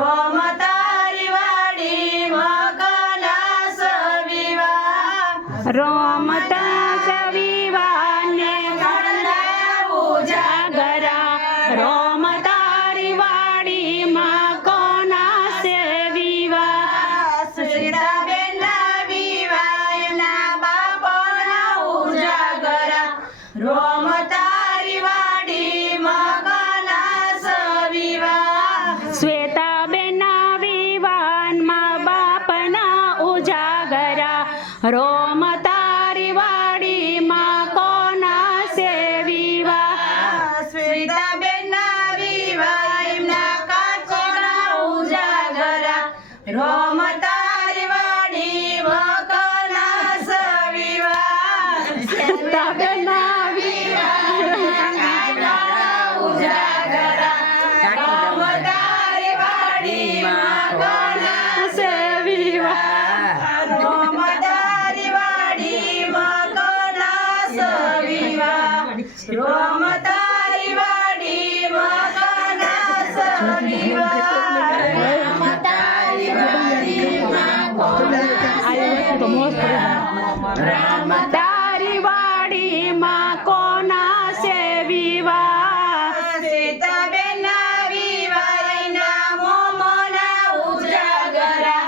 રોમ તારી વાડીમાં કલાસ વિવાહ રોમતા સવિવાને ઉજાગરા રોમ તારી વાડીમાં કોના સે વિવાહ સીતાબેનના વિવાહ એમના બાપના ઉજાગરા રોમ તારી વાડીમાં કલાસ વિવાહ શ્વેતાબેનના વિવાનમાં બાપના ઉજાગરા રોમ તારી વાડીમાં કોના સે વિવાહ સીતાબેનના વિવાહ એમના કાકોના ઉજાગરા રોમ તારી વાડીમાં કલાસ વિવાહ શ્વેતાબેનના ઉજાગરા રોમ તારી વાડીમાં કલાસ સે વિવાહ રોમ તારી વાડીમાં કલાસ વિવાહ રોમ તારી વાડીમાં કલાસ વિવાહ રોમ તારી વાડીમાં રામ તારી વાડીમાં કોના સે વિવાહ સીતાબેનના વિવાહના મોમના ઉજાગરા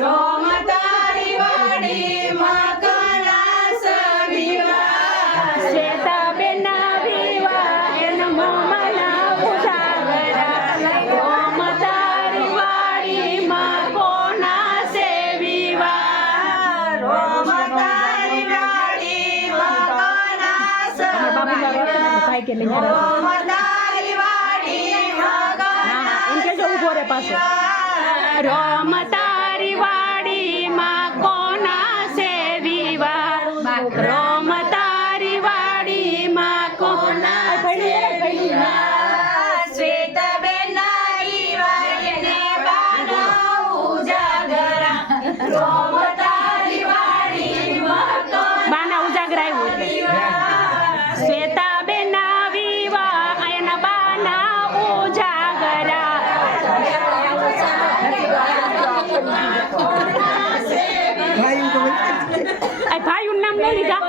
રોમ તારી વાડીમાં કલાસ વિવાહ શ્વેતાબેનના વિવાહ એનો મોમના ઉજાગરા રોમ તારી વાડીમાં કોના સે વિવાહ રોમ તારી વાડીમાં કલાસ વિવાહ રોમ તારી વાડીમાં કલાસ વિવાહ રોમ તારી વાડીમાં કોના સે વિવાહ રોમ તારી વાડીમાં કોના સે વિવાહ શ્વેતાબેનના વિવાહને બાના ઉજાગરા રોમ તારી વાડીમાં બાના ઉજાગરા આવ્યું એટલે શ્વેતાબેનના વિવાહ એના બાના ઉજાગરા ભાઈનું નામ નહીં લીધા